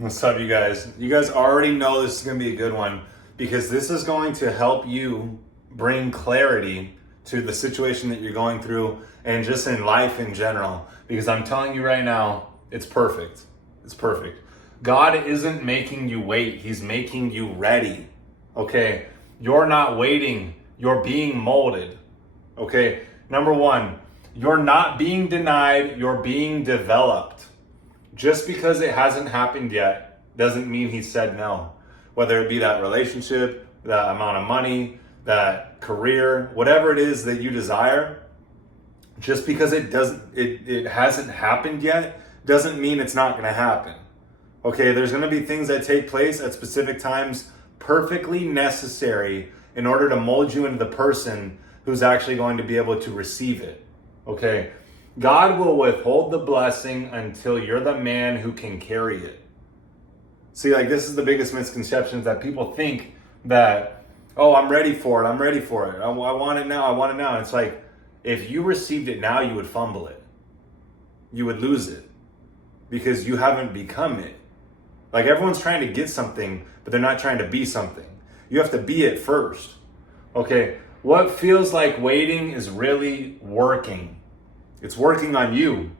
What's up, you guys? You guys already know this is going to be a good one because this is going to help you bring clarity to the situation that you're going through and just in life in general. Because I'm telling you right now, it's perfect. It's perfect. God isn't making you wait, He's making you ready. Okay? You're not waiting, you're being molded. Okay? Number one, you're not being denied, you're being developed. Just because it hasn't happened yet doesn't mean he said no. Whether it be that relationship, that amount of money, that career, whatever it is that you desire, just because it hasn't happened yet doesn't mean it's not going to happen. Okay, there's going to be things that take place at specific times perfectly necessary in order to mold you into the person who's actually going to be able to receive it. Okay? God will withhold the blessing until you're the man who can carry it. See, like, this is the biggest misconception, that people think that, oh, I'm ready for it. I'm ready for it. I want it now. I want it now. And it's like, if you received it now, you would fumble it. You would lose it because you haven't become it. Like, everyone's trying to get something, but they're not trying to be something. You have to be it first. Okay, what feels like waiting is really working. It's working on you.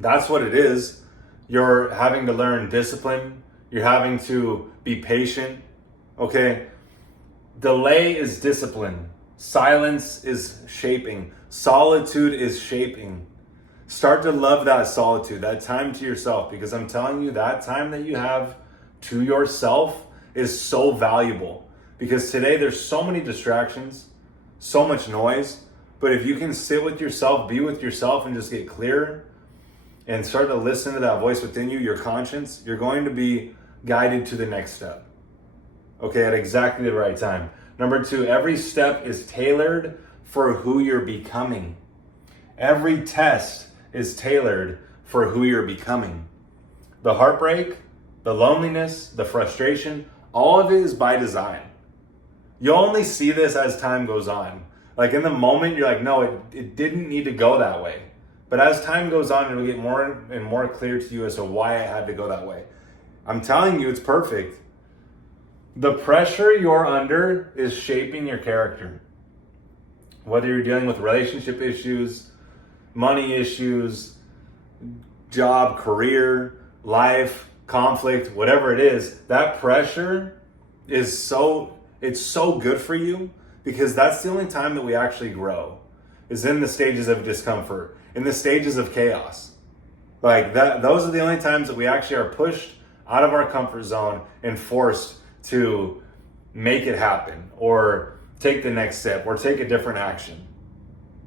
That's what it is. You're having to learn discipline. You're having to be patient. Okay? Delay is discipline. Silence is shaping. Solitude is shaping. Start to love that solitude, that time to yourself, because I'm telling you, that time that you have to yourself is so valuable. Because today there's so many distractions, so much noise. But if you can sit with yourself, be with yourself, and just get clear and start to listen to that voice within you, your conscience, you're going to be guided to the next step. Okay, at exactly the right time. Number two, every step is tailored for who you're becoming. Every test is tailored for who you're becoming. The heartbreak, the loneliness, the frustration, all of it is by design. You'll only see this as time goes on. Like, in the moment, you're like, no, it didn't need to go that way. But as time goes on, it'll get more and more clear to you as to why it had to go that way. I'm telling you, it's perfect. The pressure you're under is shaping your character. Whether you're dealing with relationship issues, money issues, job, career, life, conflict, whatever it is, that pressure is it's so good for you. Because that's the only time that we actually grow, is in the stages of discomfort, in the stages of chaos. Like that, those are the only times that we actually are pushed out of our comfort zone and forced to make it happen or take the next step or take a different action.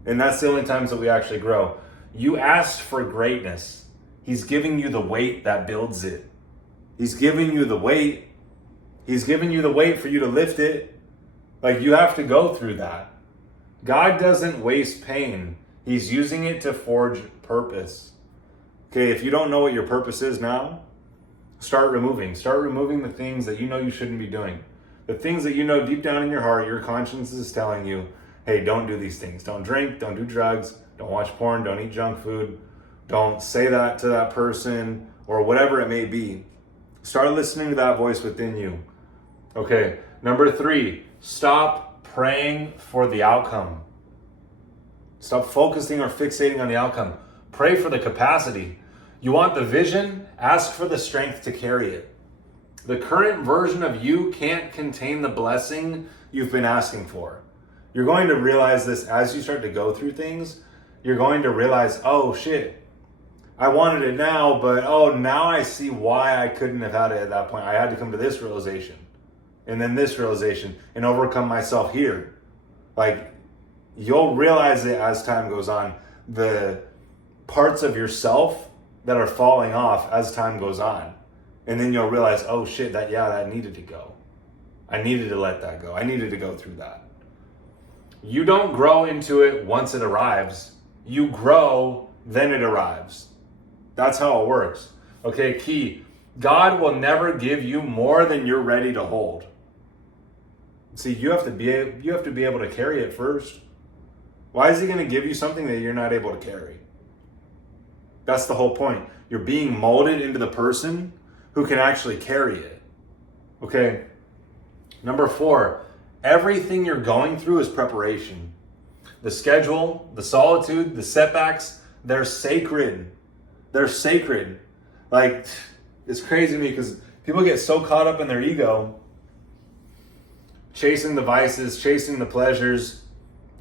And that's the only times that we actually grow. You asked for greatness. He's giving you the weight that builds it. He's giving you the weight. He's giving you the weight for you to lift it. Like, you have to go through that. God doesn't waste pain. He's using it to forge purpose. Okay, if you don't know what your purpose is now, start removing. Start removing the things that you know you shouldn't be doing. The things that you know deep down in your heart, your conscience is telling you, hey, don't do these things. Don't drink, don't do drugs, don't watch porn, don't eat junk food, don't say that to that person, or whatever it may be. Start listening to that voice within you. Okay, number three, stop praying for the outcome. Stop focusing or fixating on the outcome. Pray for the capacity. You want the vision? Ask for the strength to carry it. The current version of you can't contain the blessing you've been asking for. You're going to realize this as you start to go through things. You're going to realize, oh shit, I wanted it now, but now I see why I couldn't have had it at that point. I had to come to this realization. And then this realization, and overcome myself here. Like, you'll realize it as time goes on, the parts of yourself that are falling off as time goes on. And then you'll realize, oh shit, that needed to go. I needed to let that go. I needed to go through that. You don't grow into it once it arrives. You grow, then it arrives. That's how it works. Okay, key. God will never give you more than you're ready to hold. See, you have to be able to carry it first. Why is he going to give you something that you're not able to carry? That's the whole point. You're being molded into the person who can actually carry it. Okay? Number 4, everything you're going through is preparation. The schedule, the solitude, the setbacks, they're sacred. They're sacred. Like, it's crazy to me because people get so caught up in their ego, chasing the vices, chasing the pleasures,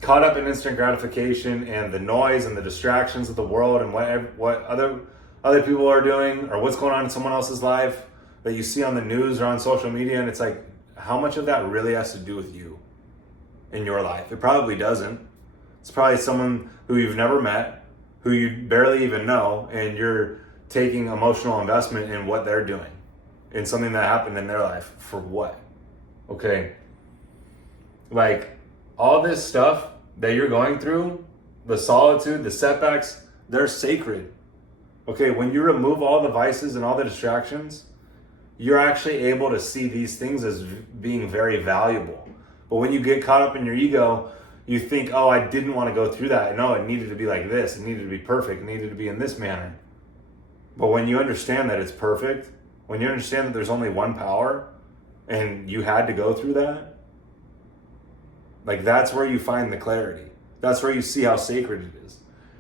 caught up in instant gratification and the noise and the distractions of the world and what other people are doing or what's going on in someone else's life that you see on the news or on social media. And it's like, how much of that really has to do with you in your life? It probably doesn't. It's probably someone who you've never met, who you barely even know, and you're taking emotional investment in what they're doing, in something that happened in their life. For what? Okay. Like, all this stuff that you're going through, the solitude, the setbacks, they're sacred. Okay, when you remove all the vices and all the distractions, you're actually able to see these things as being very valuable. But when you get caught up in your ego, you think, oh, I didn't want to go through that. No, it needed to be like this. It needed to be perfect. It needed to be in this manner. But when you understand that it's perfect, when you understand that there's only one power and you had to go through that, like, that's where you find the clarity. That's where you see how sacred it is.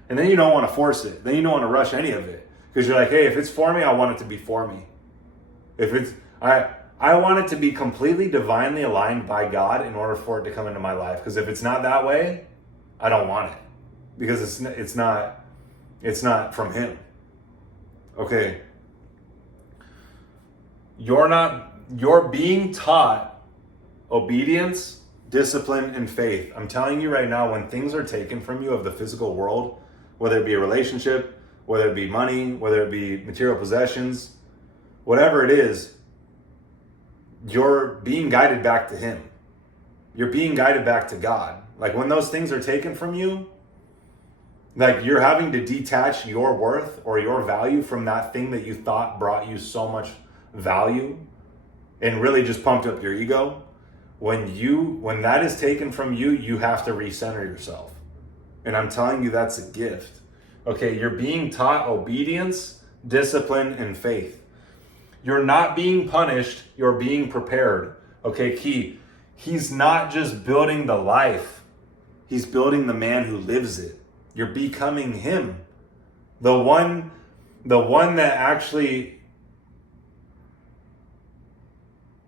And then you don't want to force it. Then you don't want to rush any of it. Because you're like, hey, if it's for me, I want it to be for me. If it's, I want it to be completely divinely aligned by God in order for it to come into my life. Because if it's not that way, I don't want it. Because it's not from Him. Okay. You're being taught obedience, discipline, and faith. I'm telling you right now, when things are taken from you of the physical world, whether it be a relationship, whether it be money, whether it be material possessions, whatever it is, you're being guided back to Him. You're being guided back to God. Like, when those things are taken from you, like, you're having to detach your worth or your value from that thing that you thought brought you so much value and really just pumped up your ego. When that is taken from you, you have to recenter yourself. And I'm telling you, that's a gift. Okay, you're being taught obedience, discipline, and faith. You're not being punished, you're being prepared. Okay, key. He's not just building the life, He's building the man who lives it. You're becoming Him. The one that actually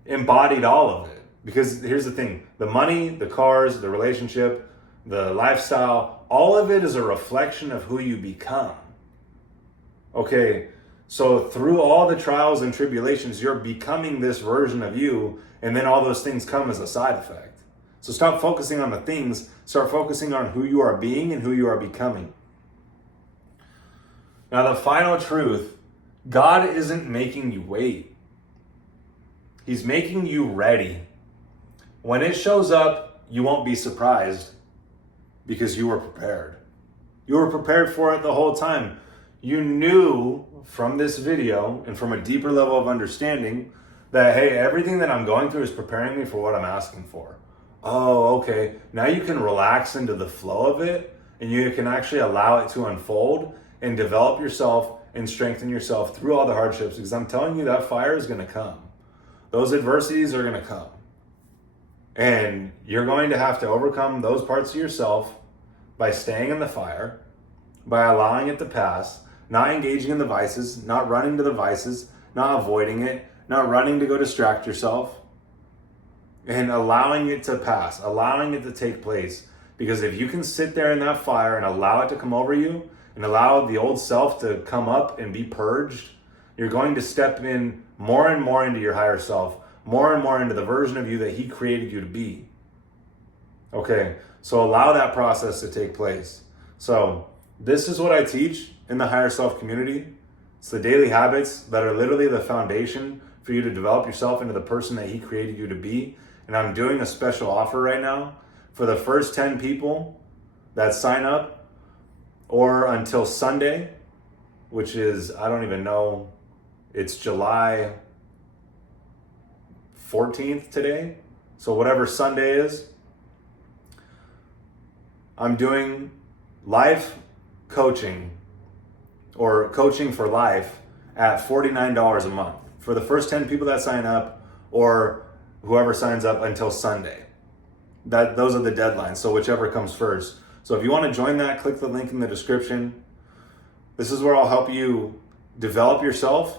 embodied all of it. Because here's the thing, the money, the cars, the relationship, the lifestyle, all of it is a reflection of who you become. Okay, so through all the trials and tribulations, you're becoming this version of you, and then all those things come as a side effect. So stop focusing on the things, start focusing on who you are being and who you are becoming. Now, the final truth, God isn't making you wait. He's making you ready. When it shows up, you won't be surprised because you were prepared. You were prepared for it the whole time. You knew from this video and from a deeper level of understanding that, hey, everything that I'm going through is preparing me for what I'm asking for. Oh, okay. Now you can relax into the flow of it and you can actually allow it to unfold and develop yourself and strengthen yourself through all the hardships, because I'm telling you, that fire is going to come. Those adversities are going to come. And you're going to have to overcome those parts of yourself by staying in the fire, by allowing it to pass, not engaging in the vices, not running to the vices, not avoiding it, not running to go distract yourself, and allowing it to pass, allowing it to take place. Because if you can sit there in that fire and allow it to come over you and allow the old self to come up and be purged, you're going to step in more and more into your higher self, more and more into the version of you that He created you to be. Okay, so allow that process to take place. So this is what I teach in the Higher Self community. It's the daily habits that are literally the foundation for you to develop yourself into the person that He created you to be. And I'm doing a special offer right now for the first 10 people that sign up, or until Sunday, which is, I don't even know, it's July 14th today. So whatever Sunday is, I'm doing life coaching, or coaching for life, at $49 a month. for the first 10 people that sign up, or whoever signs up until Sunday. Those are the deadlines, so whichever comes first. So if you want to join that, click the link in the description. This is where I'll help you develop yourself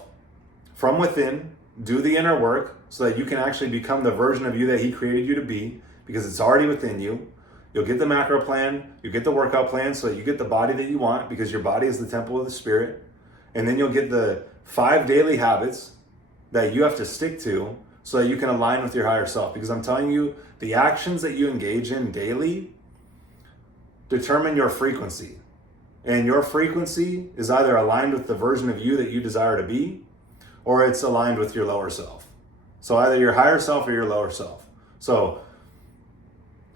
from within, do the inner work so that you can actually become the version of you that he created you to be, because it's already within you. You'll get the macro plan, you get the workout plan so that you get the body that you want, because your body is the temple of the Spirit. And then you'll get the 5 daily habits that you have to stick to so that you can align with your higher self. Because I'm telling you, the actions that you engage in daily determine your frequency. And your frequency is either aligned with the version of you that you desire to be, or it's aligned with your lower self. So either your higher self or your lower self. So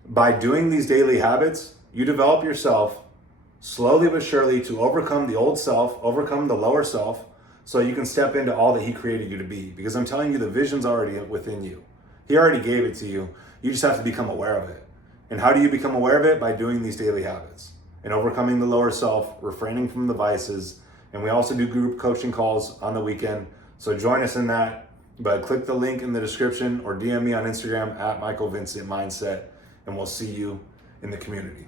by doing these daily habits, you develop yourself slowly but surely to overcome the old self, overcome the lower self, so you can step into all that he created you to be. Because I'm telling you, the vision's already within you. He already gave it to you. You just have to become aware of it. And how do you become aware of it? By doing these daily habits and overcoming the lower self, refraining from the vices. And we also do group coaching calls on the weekend. So join us in that. But click the link in the description or DM me on Instagram at Michael Vincent Mindset, and we'll see you in the community.